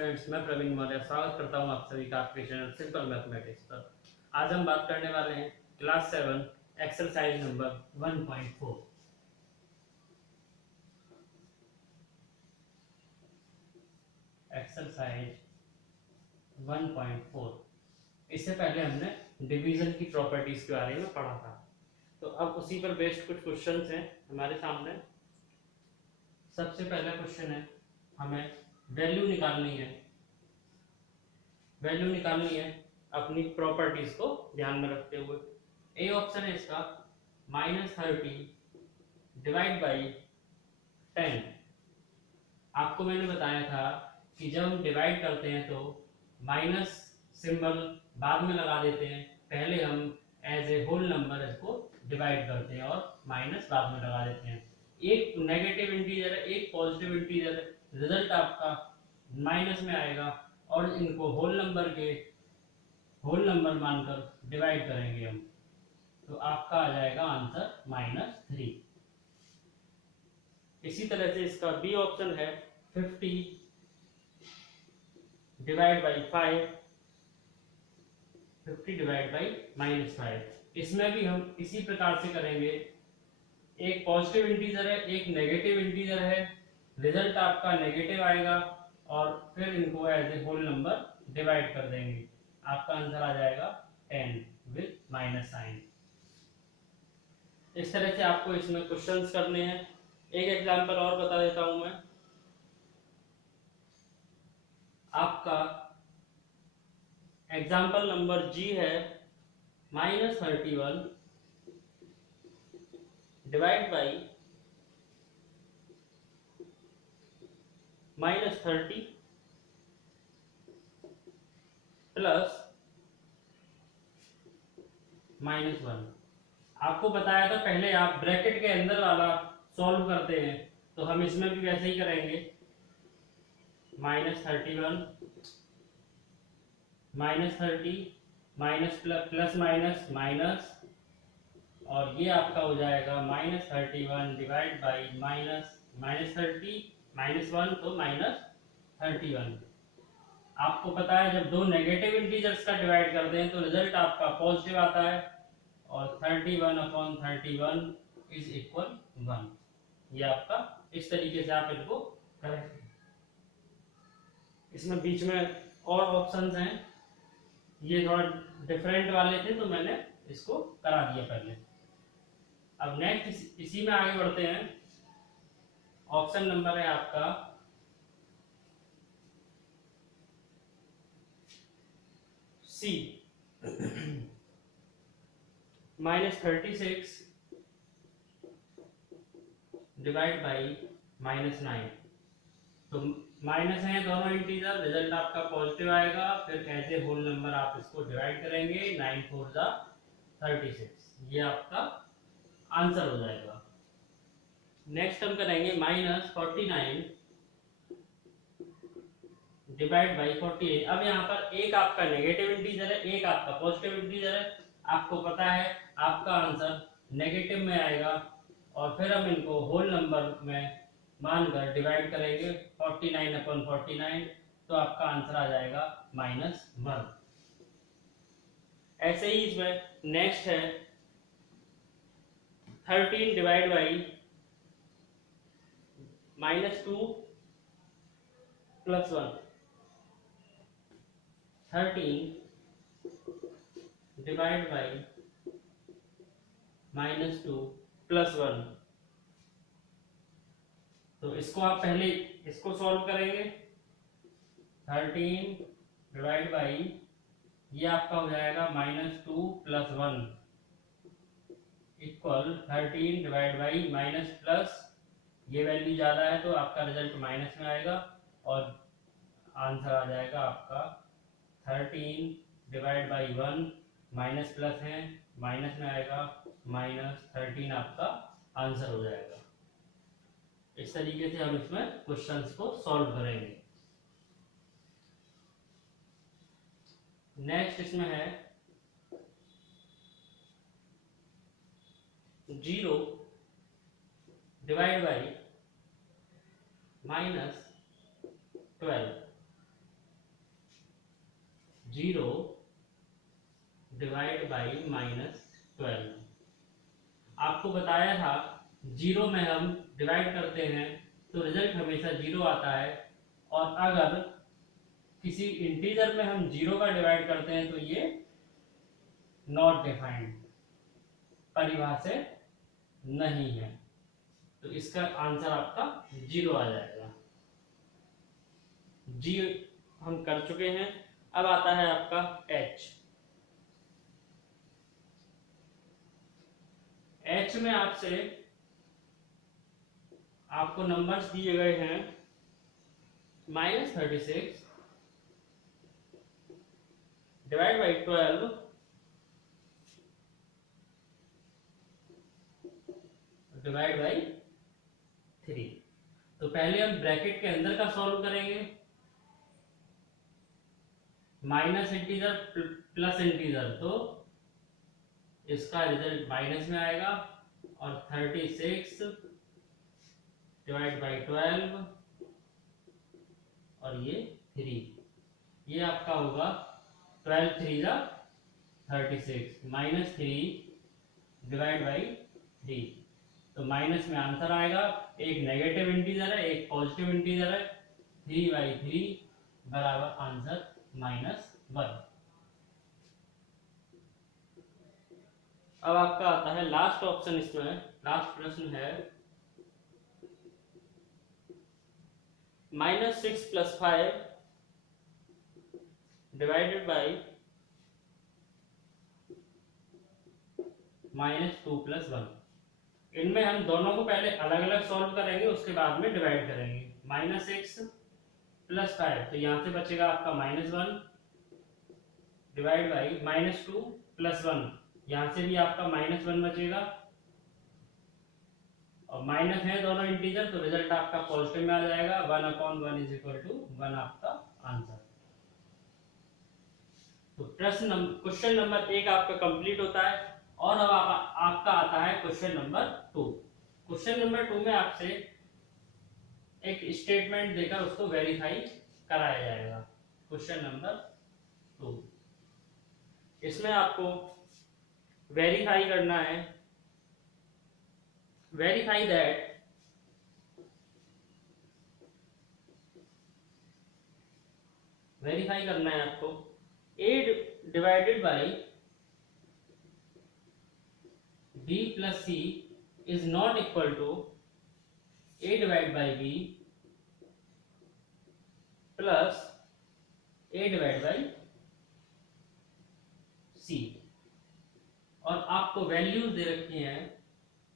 Students, मैं प्रवीण मौर्य स्वागत करता हूं आप सभी का आपके चैनल सिंपल मैथमेटिक्स पर। आज हम बात करने वाले हैं क्लास 7 एक्सरसाइज नंबर 1.4। एक्सरसाइज 1.4। इससे पहले हमने डिवीजन की प्रॉपर्टीज के बारे में पढ़ा था, तो अब उसी पर बेस्ड कुछ क्वेश्चंस हैं हमारे सामने। सबसे पहला क्वेश्चन है, हमें वैल्यू निकालनी है। वैल्यू निकालनी है अपनी प्रॉपर्टीज को ध्यान में रखते हुए। ए ऑप्शन है इसका -30 डिवाइड बाई 10। आपको मैंने बताया था कि जब हम डिवाइड करते हैं तो माइनस सिंबल बाद में लगा देते हैं, पहले हम एज ए होल नंबर इसको डिवाइड करते हैं और माइनस बाद में लगा देते हैं। एक नेगेटिव इंटीजर है, एक पॉजिटिव इंटीजर है, रिजल्ट आपका माइनस में आएगा और इनको होल नंबर मानकर डिवाइड करेंगे हम, तो आपका आ जाएगा आंसर -3। इसी तरह से इसका बी ऑप्शन है 50 डिवाइड बाई 5, 50 डिवाइड बाई -5। इसमें भी हम इसी प्रकार से करेंगे, एक पॉजिटिव इंटीजर है, एक नेगेटिव इंटीजर है, रिजल्ट आपका नेगेटिव आएगा और फिर इनको as a whole number divide कर देंगे। आपका आंसर आ जाएगा 10 विद माइनस साइन। इस तरह से आपको इसमें क्वेश्चंस करने हैं। एक एग्जांपल और बता देता हूं मैं। आपका एग्जांपल नंबर जी है -31 डिवाइड बाई -30 प्लस -1। आपको बताया था पहले आप ब्रैकेट के अंदर वाला सॉल्व करते हैं, तो हम इसमें भी वैसे ही करेंगे। -31 -30 माइनस प्लस माइनस माइनस, और ये आपका हो जाएगा -31 डिवाइड बाई -30 -1 तो -31। आपको पता है जब दो नेगेटिव इंटीजर्स का डिवाइड करते हैं तो रिजल्ट आपका पॉजिटिव आता है और 31/31 इज इक्वल 1। ये आपका इस तरीके से आप इनको करेंगे। इसमें बीच में और ऑप्शंस हैं, ये थोड़ा डिफरेंट वाले थे तो मैंने इसको करा दिया पहले। अब नेक्स्ट इसी में आगे बढ़ते हैं। ऑप्शन नंबर है आपका सी -36 डिवाइड बाई -9। तो माइनस है दोनों इंटीजर, रिजल्ट आपका पॉजिटिव आएगा, फिर एज ए होल नंबर आप इसको डिवाइड करेंगे, 9 4 जा 36। ये आपका आंसर हो जाएगा। नेक्स्ट हम करेंगे -49 डिवाइड बाई 48। अब यहाँ पर एक आपका नेगेटिव इंटीजर है, एक आपका पॉजिटिव इंटीजर है। आपको पता है आपका आंसर नेगेटिव में आएगा और फिर हम इनको होल नंबर में मानकर डिवाइड करेंगे, 49/49, तो आपका आंसर आ जाएगा -1। ऐसे ही इसमें नेक्स्ट है 13 divide by -2 plus 1। 13 divide by -2 plus 1। तो इसको आप पहले इसको सॉल्व करेंगे। 13 डिवाइड बाई, ये आपका हो जाएगा -2 plus 1 equal 13 divide by minus plus, ये वैल्यू ज़्यादा है तो आपका रिजल्ट माइनस में आएगा और आंसर आ जाएगा आपका 13 डिवाइड बाई 1, माइनस प्लस है माइनस में आएगा, -13 आपका आंसर हो जाएगा। इस तरीके से हम इसमें क्वेश्चंस को सॉल्व करेंगे। नेक्स्ट इसमें है 0 डिवाइड बाई -12। 0 divide by -12। आपको बताया था 0 में हम डिवाइड करते हैं तो रिजल्ट हमेशा 0 आता है, और अगर किसी इंटीजर में हम 0 का डिवाइड करते हैं तो ये नॉट डिफाइंड, परिभाषित नहीं है। तो इसका आंसर आपका 0 आ जाएगा। जी हम कर चुके हैं। अब आता है आपका एच। एच में आपको नंबर्स दिए गए हैं -36 डिवाइड बाई 12 डिवाइड बाई 3। तो पहले हम ब्रैकेट के अंदर का सॉल्व करेंगे, माइनस इंटीजर प्लस इंटीजर, तो इसका रिजल्ट माइनस में आएगा, और 36 डिवाइड बाई 12 और ये 3, ये आपका होगा 12 3 जा 36 -3 डिवाइड बाई 3। तो माइनस में आंसर आएगा, एक नेगेटिव इंटीजर है एक पॉजिटिव इंटीजर है, 3/3 बराबर आंसर -1। अब आपका आता है लास्ट ऑप्शन, इसमें लास्ट प्रश्न है -6 + 5 डिवाइडेड बाई -2 + 1। इनमें हम दोनों को पहले अलग अलग सॉल्व करेंगे, उसके बाद में डिवाइड करेंगे। -6 + 5, तो यहां से बचेगा आपका -1 डिवाइड बाई -2 + 1, यहां से भी आपका -1 बचेगा, और माइनस है दोनों इंटीजर, तो रिजल्ट आपका पॉजिटिव में आ जाएगा। 1/1 = 1 आपका आंसर। तो क्वेश्चन नंबर 1 आपका कंप्लीट होता है। और अब आपका आता है क्वेश्चन नंबर 2। क्वेश्चन नंबर 2 में आपसे एक स्टेटमेंट देकर उसको वेरीफाई कराया जाएगा। क्वेश्चन नंबर 2, इसमें आपको वेरीफाई करना है, वेरीफाई दैट वेरीफाई करना है आपको a divided by b + c is not equal to a divide by b plus a divide by c। और आपको वैल्यूज दे रखी हैं,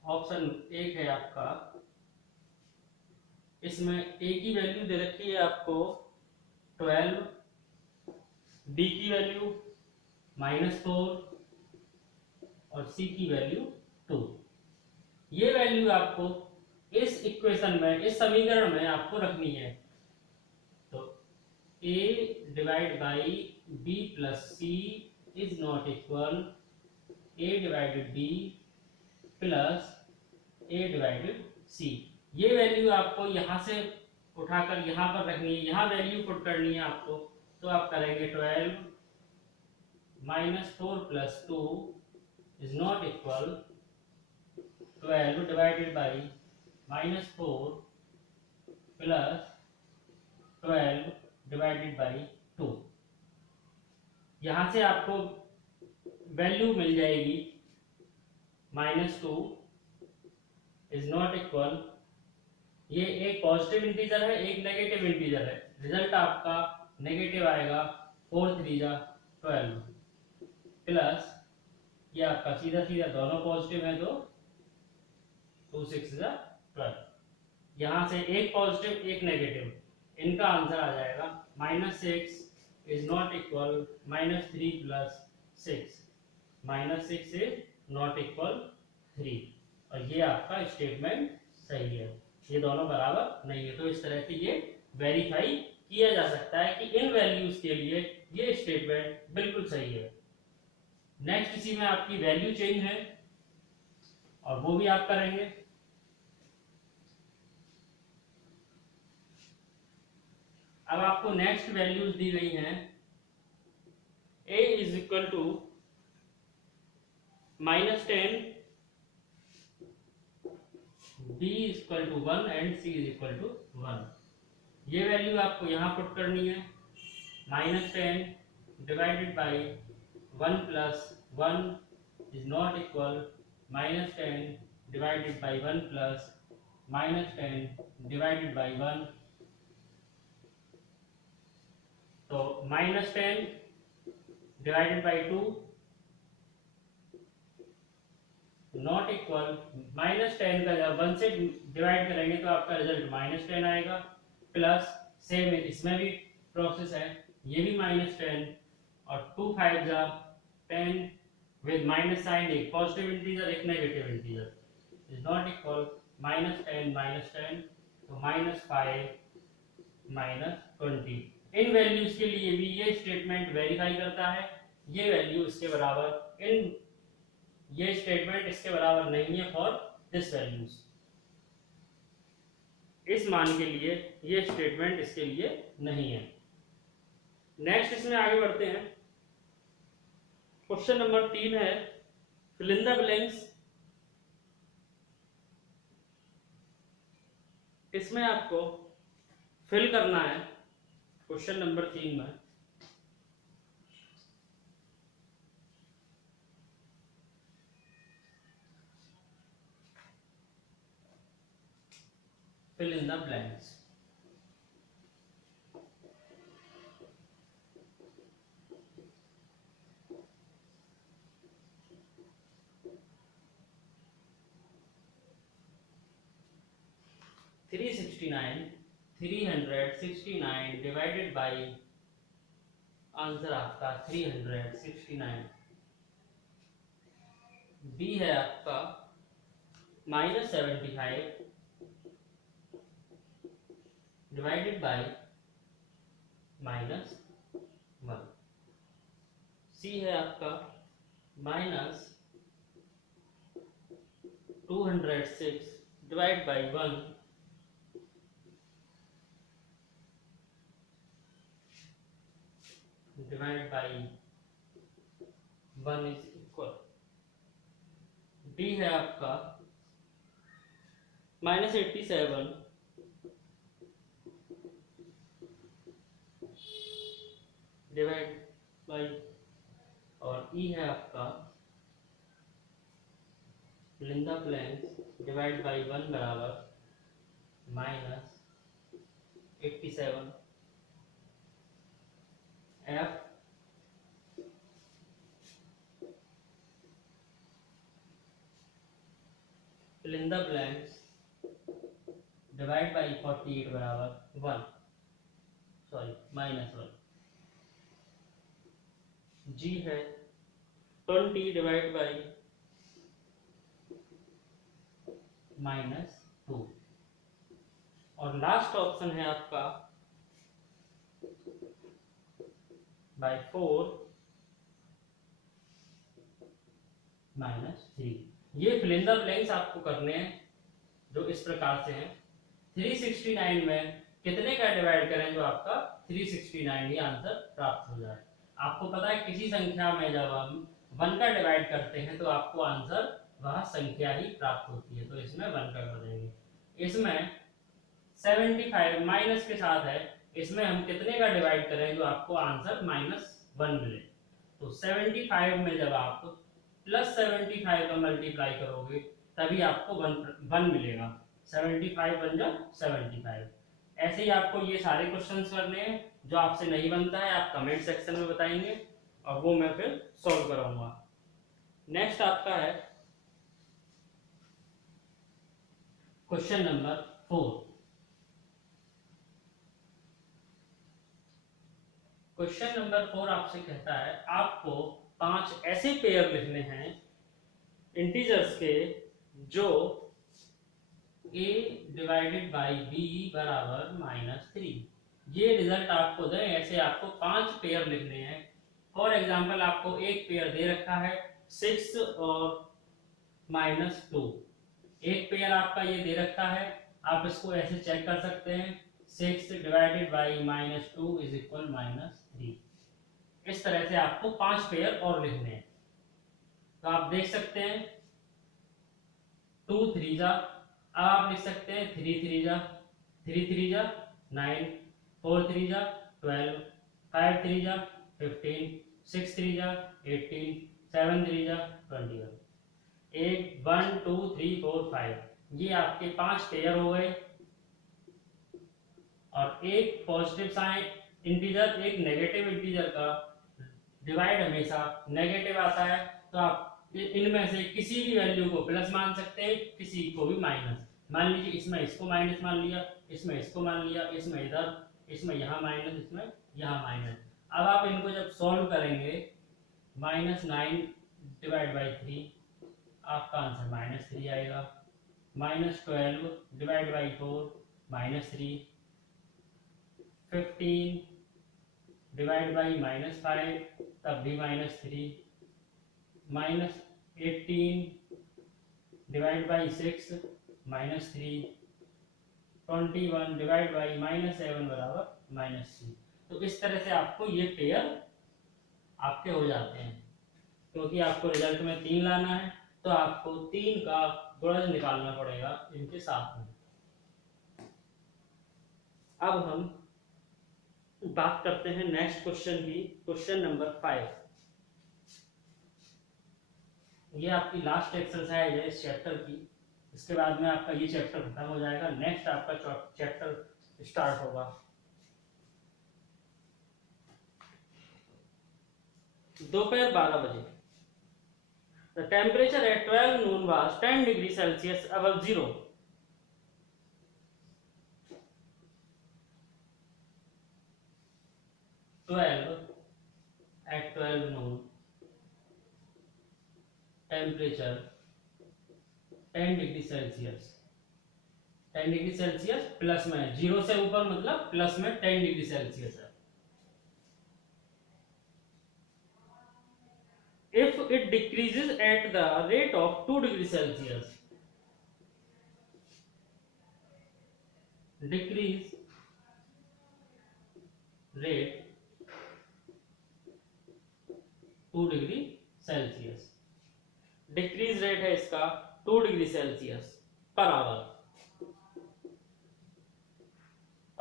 ऑप्शन 1 है आपका, इसमें a की वैल्यू दे रखी है आपको 12, b की वैल्यू -4 और c की वैल्यू 2। ये वैल्यू आपको इस इक्वेशन में, इस समीकरण में आपको रखनी है। तो a divide by b plus c is not equal a divided b plus a divided c। ये वैल्यू आपको यहां से उठाकर यहां पर रखनी है, यहां वैल्यू पुट करनी है आपको। तो आप करेंगे 12 -4 + 2 is not equal 12 divided by -4 plus 12 divided by 2। यहां से आपको वैल्यू मिल जाएगी -2 इज नॉट इक्वल, ये एक पॉजिटिव इंटीजर है एक नेगेटिव इंटीजर है, रिजल्ट आपका नेगेटिव आएगा, 4 3 जा 12 प्लस ये आपका सीधा सीधा दोनों पॉजिटिव है, तो 2 6 जा 12। यहां से एक पॉजिटिव एक नेगेटिव, इनका आंसर आ जाएगा -6 is not equal -3 + 6, -6 is not equal 3। और ये आपका स्टेटमेंट सही है, ये दोनों बराबर नहीं है। तो इस तरह से ये वेरीफाई किया जा सकता है कि इन वैल्यूज के लिए ये स्टेटमेंट बिल्कुल सही है। नेक्स्ट इसी में आपकी वैल्यू चेंज है, और वो भी आप करेंगे। अब आपको नेक्स्ट वैल्यूज दी गई हैं a is equal to -10, b is equal to 1 and c is equal to 1। ये वैल्यू आपको यहाँ पुट करनी है। -10 divided by 1 plus 1 is not equal -10 divided by 1 plus -10 divided by 1। तो -10 डिवाइडेड बाई 2 नॉट इक्वल -10 का जब 1 से डिवाइड करेंगे तो आपका रिजल्ट -10 आएगा, प्लस सेम इसमें भी प्रोसेस है, ये भी -10 और 2 5 जा 10 विद माइनस साइन, एक पॉजिटिव इंटीजर एक negative integer is not equal -10 तो -5 -20। इन वैल्यूज के लिए भी ये स्टेटमेंट वेरीफाई करता है, ये वैल्यू इसके बराबर ये स्टेटमेंट इसके बराबर नहीं है फॉर दिस वैल्यूज। इस मान के लिए ये स्टेटमेंट इसके लिए नहीं है। नेक्स्ट इसमें आगे बढ़ते हैं। क्वेश्चन नंबर 3 है फिल इन द ब्लैंक्स। इसमें आपको फिल करना है क्वेश्चन नंबर 3 में fill in the blanks। Three hundred 369 divided by answer आपका 369। बी है आपका -75 डिवाइडेड बाई -1। सी है आपका -206 divide by 1 divide by 1 is equal. D है आपका -87 डिवाइड बाई, और ई है आपका fill the blanks divide by 1 बराबर -87। F fill in the blanks divide by 48 बराबर 1 सॉरी -1। जी है 20 डिवाइड बाई -2। और लास्ट ऑप्शन है आपका बाई 4 -3। ये फिल इन द ब्लैंक्स आपको करने हैं जो इस प्रकार से हैं। 369 में कितने का डिवाइड करें जो आपका 369 ही आंसर प्राप्त हो जाए। आपको पता है किसी संख्या में जब हम 1 का डिवाइड करते हैं तो आपको आंसर वह संख्या ही प्राप्त होती है, तो इसमें 1 का कर देंगे। इसमें 75 माइनस के साथ है, इसमें हम कितने का डिवाइड करें जो आपको आंसर -1 मिले। तो 75 में जब आप +75 का मल्टीप्लाई करोगे तभी आपको 1 मिलेगा। 75 बन जाओ 75। ऐसे ही आपको ये सारे क्वेश्चंस करने हैं। जो आपसे नहीं बनता है आप कमेंट सेक्शन में बताएंगे और वो मैं फिर सॉल्व कराऊंगा। नेक्स्ट आपका है क्वेश्चन नंबर 4। क्वेश्चन नंबर 4 आपसे कहता है आपको 5 ऐसे पेयर लिखने हैं इंटीजर्स के जो a डिवाइडेड बाई b बराबर -3। ये रिजल्ट आपको दें, ऐसे आपको 5 पेयर लिखने हैं। फॉर एग्जांपल आपको एक पेयर दे रखा है 6 और -2। एक पेयर आपका ये दे रखा है, आप इसको ऐसे चेक कर सकते हैं 6 डिवाइडेड बाई -2 इज इक्वल -3। इस तरह से आपको 5 पेयर और लिखने हैं। तो आप देख सकते हैं 2 3 जा, अब आप लिख सकते हैं 3 3 जा 9, 4 3 जा 12, 5 3 जा 15, 6 3 जा 18, 7 3 जा 21। 1 2 3 4 5, ये आपके 5 पेयर हो गए। और एक पॉजिटिव साइन इंटीजर एक नेगेटिव इंटीजर का डिवाइड हमेशा नेगेटिव आता है, तो आप इनमें से किसी भी वैल्यू को प्लस मान सकते हैं, किसी को भी माइनस। मान लीजिए इसमें इसको माइनस मान लिया, इसमें इसको मान लिया, इसमें इधर, इसमें यहाँ माइनस, इसमें यहाँ माइनस। अब आप इनको जब सॉल्व करेंगे -9 डिवाइड बाई 3, आपका आंसर -3 आएगा। -12 डिवाइड बाई 4 -3, 15 डिवाइड बाई -5 तब भी -3, -18 डिवाइड बाई 6 -3, 21 डिवाइड बाई -7 बराबर -3। तो इस तरह से आपको ये पेयर आपके हो जाते हैं। क्योंकि आपको रिजल्ट में 3 लाना है, तो आपको 3 का गुणज निकालना पड़ेगा इनके साथ में। अब हम बात करते हैं नेक्स्ट क्वेश्चन की, क्वेश्चन नंबर 5। ये आपकी लास्ट एक्सरसाइज है इस चैप्टर की। इसके बाद में आपका ये चैप्टर खत्म हो जाएगा, नेक्स्ट आपका चैप्टर स्टार्ट होगा। दोपहर 12 बजे। The temperature at 12 noon was 10 degree Celsius above zero. 12 noon, temperature 10 degree Celsius. 10 degree Celsius plus में, 0 से ऊपर मतलब प्लस में 10 डिग्री सेल्सियस है। If it decreases at the rate of 2 degree Celsius, decrease rate 2 degree Celsius. Decrease rate है इसका 2 degree Celsius per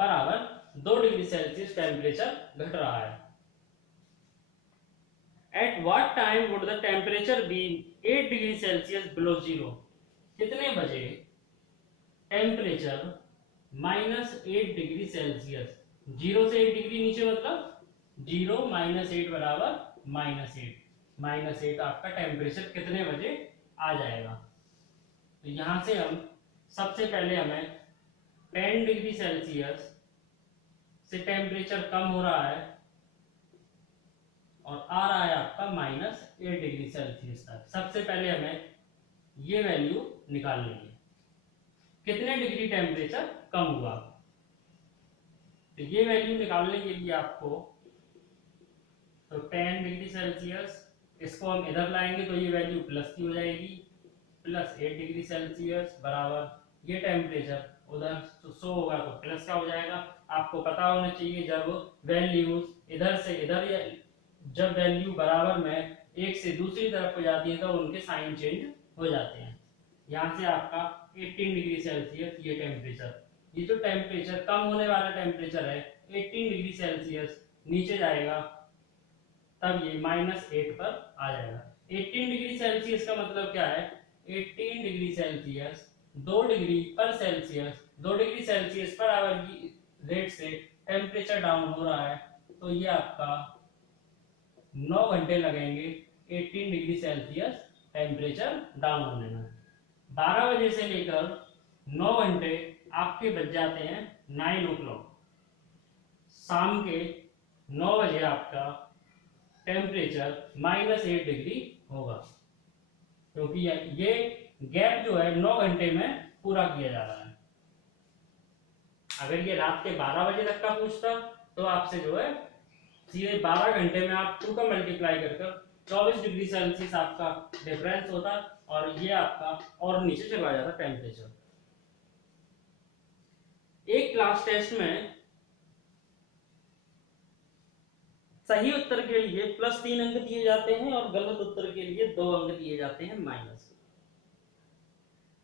hour 2 degree Celsius temperature घट रहा है। At what time would the temperature be 8 degree Celsius below zero? कितने बजे temperature -8 degree Celsius, 0 से 8 degree नीचे मतलब 0 -8 बराबर -8 आपका टेम्परेचर कितने बजे आ जाएगा। तो यहां से हम सबसे पहले हमें 10 डिग्री सेल्सियस से टेम्परेचर कम हो रहा है और आ रहा है आपका -8 डिग्री सेल्सियस तक। सबसे पहले हमें ये वैल्यू निकालनी है, कितने डिग्री टेम्परेचर कम हुआ। तो ये वैल्यू निकालने के लिए आपको तो 10 डिग्री सेल्सियस, इसको हम इधर लाएंगे तो ये वैल्यू प्लस की हो जाएगी, +8 डिग्री सेल्सियस बराबर ये टेम्परेचर उधर तो 100 होगा तो प्लस का हो जाएगा। आपको पता होना चाहिए जब वैल्यूज इधर से इधर या जब वैल्यू बराबर में एक से दूसरी तरफ हो जाती है तो उनके साइन चेंज हो जाते हैं। यहाँ से आपका 18 डिग्री सेल्सियस ये टेम्परेचर, ये जो टेम्परेचर कम होने वाला टेम्परेचर है 18 डिग्री सेल्सियस नीचे जाएगा तब ये -8 पर आ जाएगा। 18 डिग्री सेल्सियस का मतलब क्या है, 18 डिग्री सेल्सियस 2 डिग्री पर Celsius, 2 degree Celsius per hour की रेट से टेम्परेचर डाउन हो रहा है, तो ये आपका 9 घंटे लगेंगे 18 डिग्री सेल्सियस टेम्परेचर डाउन होने में। 12 बजे से लेकर 9 घंटे आपके बच जाते हैं 9 o'clock। शाम के 9 बजे आपका टेम्परेचर -8 डिग्री होगा, क्योंकि ये गैप जो है 9 घंटे में पूरा किया जा रहा है। अगर ये रात के 12 बजे तक का पूछता तो आपसे जो है सीधे 12 घंटे में आप 2 का मल्टीप्लाई कर 24 डिग्री सेल्सियस आपका डिफरेंस होता और ये आपका और नीचे चला जाता टेम्परेचर। एक क्लास टेस्ट में सही उत्तर के लिए +3 अंक दिए जाते हैं और गलत उत्तर के लिए 2 अंक दिए जाते हैं minus.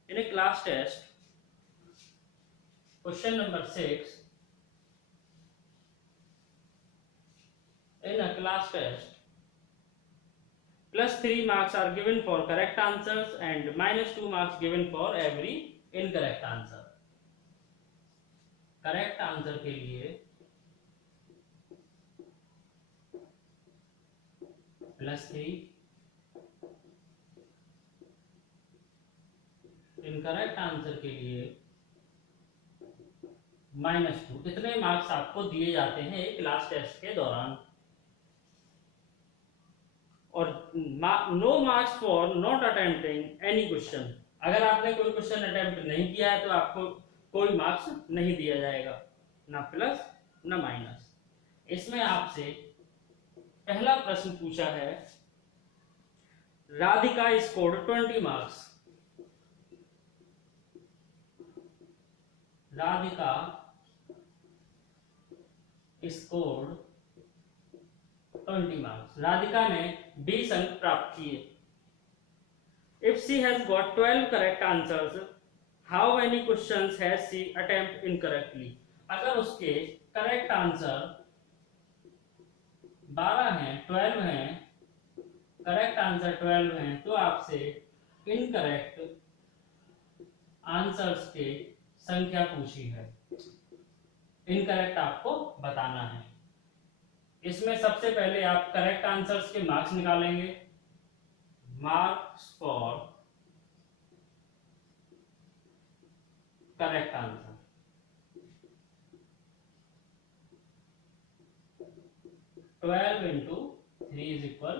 In a class test question number 6, in a class test +3 marks are given for correct answers and -2 marks given for every incorrect answer। Correct answer के लिए +3, इनकरेक्ट आंसर के लिए -2, इतने मार्क्स आपको दिए जाते हैं एक क्लास टेस्ट के दौरान। और no marks for not attempting any question, अगर आपने कोई क्वेश्चन अटेम्प्ट नहीं किया है तो आपको कोई मार्क्स नहीं दिया जाएगा, ना प्लस ना माइनस। इसमें आपसे पहला प्रश्न पूछा है, Radhika scored 20 marks. Radhika scored 20 marks, Radhika ने 20 अंक प्राप्त किए। If she has got 12 correct answers, how many questions has she attempt incorrectly. अगर उसके करेक्ट आंसर 12 हैं, 12 हैं, करेक्ट आंसर 12 हैं, तो आपसे इनकरेक्ट आंसर्स के संख्या पूछी है, इनकरेक्ट आपको बताना है। इसमें सबसे पहले आप करेक्ट आंसर्स के मार्क्स निकालेंगे। Marks for correct answer, 12 into 3 is equal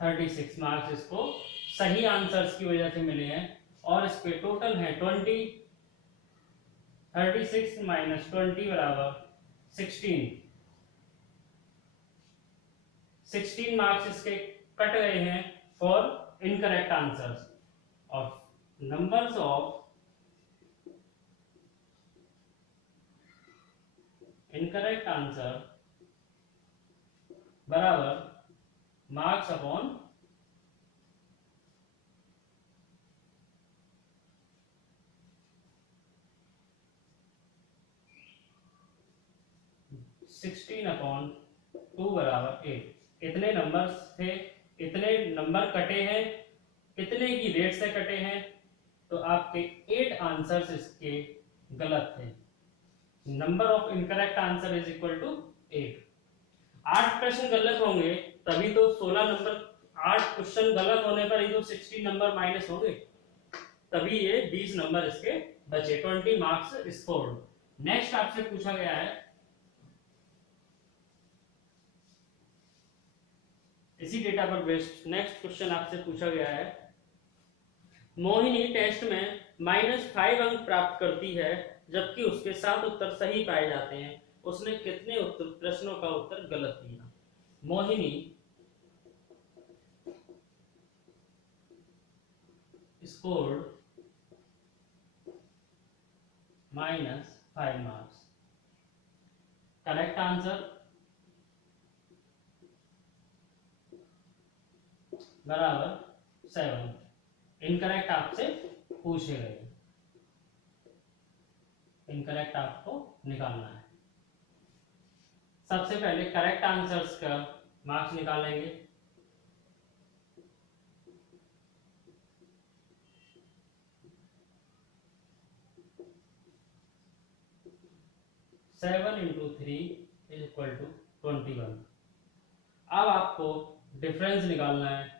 36 marks इसको सही आंसर्स की वजह से मिले हैं। और इस पे टोटल है 20, 36 माइनस 20 बराबर 16। 16 मार्क्स इसके कट गए हैं फॉर इनकरेक्ट आंसर्स। और नंबर्स ऑफ इनकरेक्ट आंसर बराबर मार्क्स अपॉन सिक्सटीन अपॉन 2 बराबर 8। इतने नंबर्स थे, इतने नंबर कटे हैं, कितने की रेट से कटे हैं, तो आपके 8 आंसर्स इसके गलत थे। Number of incorrect answer is equal to 8। 8 प्रश्न गलत होंगे तभी तो 16 नंबर, 8 क्वेश्चन गलत होने पर ही तो 16 नंबर माइनस होंगे, तभी ये 20 नंबर इसके बचे, 20 मार्क्स स्कोर्ड। नेक्स्ट आपसे पूछा गया है, इसी डेटा पर बेस्ड नेक्स्ट क्वेश्चन आपसे पूछा गया है, मोहिनी टेस्ट में -5 अंक प्राप्त करती है जबकि उसके 7 उत्तर सही पाए जाते हैं, उसने कितने उत्तर प्रश्नों का उत्तर गलत दिया। Mohini scored -5 marks. Correct answer बराबर 7। इनकरेक्ट आपसे पूछे गए, इनकरेक्ट आपको निकालना है। सबसे पहले करेक्ट आंसर्स का मार्क्स निकालेंगे। Seven into 3 is equal to 21। अब आपको डिफरेंस निकालना है,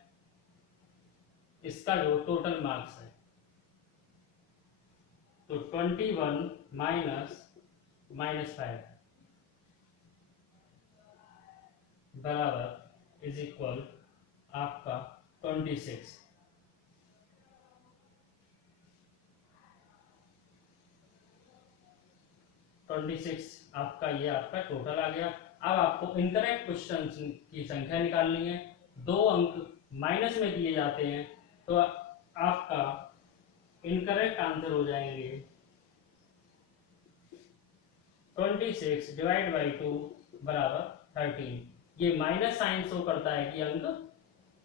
इसका जो टोटल मार्क्स है, तो 21 माइनस -5 बराबर इज इक्वल आपका 26। आपका ये आपका टोटल आ गया। अब आपको इनकरेक्ट क्वेश्चन की संख्या निकालनी है। 2 अंक माइनस में दिए जाते हैं तो आपका इनकरेक्ट आंसर हो जाएंगे 26 डिवाइड बाई 2 बराबर 13। ये माइनस साइन शो करता है कि अंक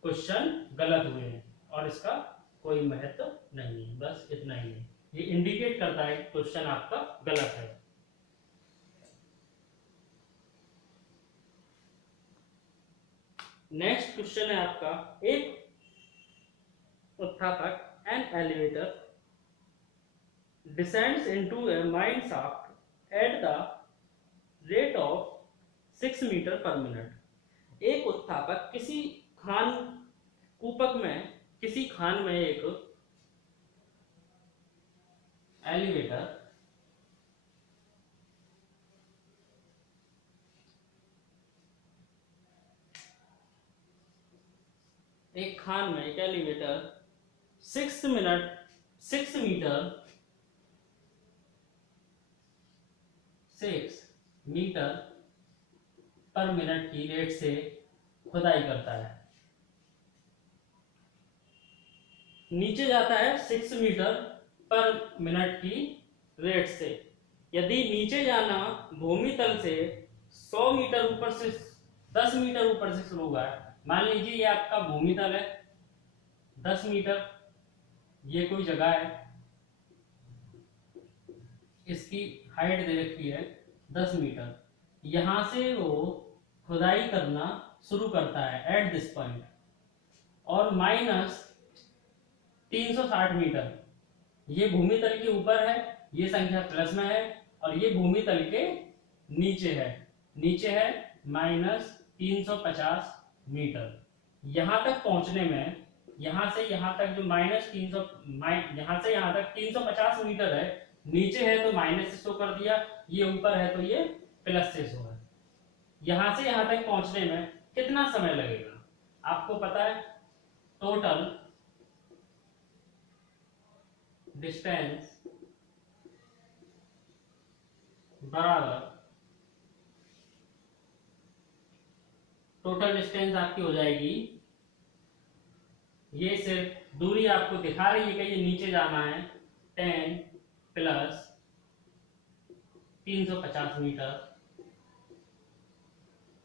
क्वेश्चन गलत हुए हैं और इसका कोई महत्व नहीं है, बस इतना ही है। ये इंडिकेट करता है कि क्वेश्चन आपका गलत है। नेक्स्ट क्वेश्चन है आपका, एक उत्थापक an elevator descends into a mine shaft at the rate of 6 metre per minute. एक उत्थापक किसी खान कूपक में, किसी खान में एक एलिवेटर एक खान में एक एलिवेटर 6 मीटर पर मिनट की रेट से खुदाई करता है। नीचे जाता है 6 मीटर पर मिनट की रेट से। यदि नीचे जाना भूमि तल से 100 मीटर ऊपर से 10 मीटर ऊपर से शुरू हुआ है, मान लीजिए ये आपका भूमि तल है 10 मीटर, ये कोई जगह है, इसकी हाइट दे रखी है 10 मीटर। यहां से वो खुदाई करना शुरू करता है एट दिस पॉइंट, और माइनस 360 मीटर, ये भूमि तल के ऊपर है, ये संख्या प्लस में है, और ये भूमि तल के नीचे है माइनस 350 मीटर। यहां तक पहुंचने में, यहां से यहां तक जो माइनस 300, यहां से यहां तक 350 मीटर है, नीचे है तो माइनस से शो कर दिया, ये ऊपर है तो ये प्लस से शो है। यहां से यहां तक पहुंचने में कितना समय लगेगा आपको पता है? टोटल डिस्टेंस बराबर, टोटल डिस्टेंस आपकी हो जाएगी, ये सिर्फ दूरी आपको दिखा रही है कि ये नीचे जाना है 10 प्लस 350 मीटर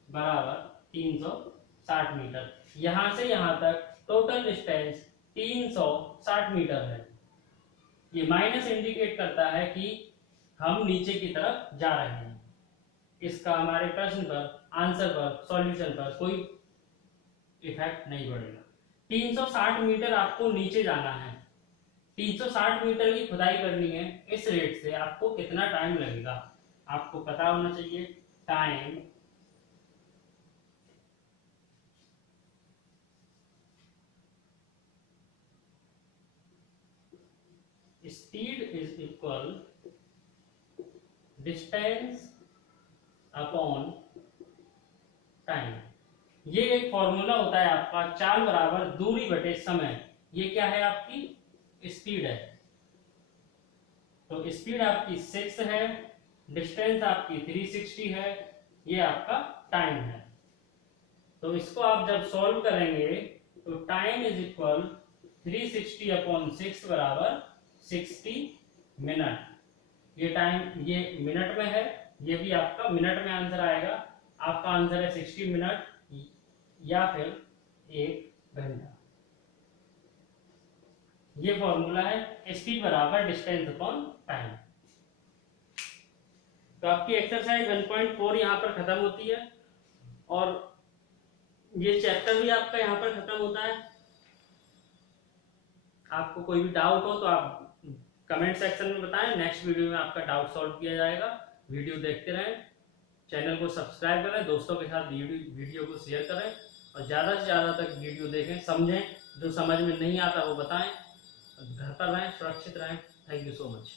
बराबर 360 मीटर। यहां से यहां तक टोटल डिस्टेंस 360 मीटर है। ये माइनस इंडिकेट करता है कि हम नीचे की तरफ जा रहे हैं। इसका हमारे प्रश्न पर, आंसर पर, सॉल्यूशन पर कोई इफेक्ट नहीं पड़ेगा। 360 मीटर आपको नीचे जाना है, 360 मीटर की खुदाई करनी है, इस रेट से आपको कितना टाइम लगेगा आपको पता होना चाहिए। Time speed is equal distance upon time. ये एक फॉर्मूला होता है आपका, चाल बराबर दूरी बटे समय। ये क्या है? आपकी स्पीड है, तो स्पीड आपकी 6 है, डिस्टेंस आपकी 360 है, ये आपका टाइम है। तो इसको आप जब सॉल्व करेंगे तो टाइम इज इक्वल 360 अपॉन 6 बराबर 60 मिनट। ये टाइम ये मिनट में है, ये भी आपका मिनट में आंसर आएगा। आपका आंसर है 60 मिनट या फिर 1 घंटा। ये फॉर्मूला है स्पीड बराबर डिस्टेंस अपॉन टाइम। तो आपकी एक्सरसाइज 1.4 यहाँ पर खत्म होती है और ये चैप्टर भी आपका यहाँ पर खत्म होता है। आपको कोई भी डाउट हो तो आप कमेंट सेक्शन में बताएं, नेक्स्ट वीडियो में आपका डाउट सॉल्व किया जाएगा। वीडियो देखते रहें, चैनल को सब्सक्राइब करें, दोस्तों के साथ वीडियो को शेयर करें और ज़्यादा से ज़्यादा तक वीडियो देखें, समझें, जो समझ में नहीं आता वो बताएं। घर पर रहें, सुरक्षित रहें। Thank you so much.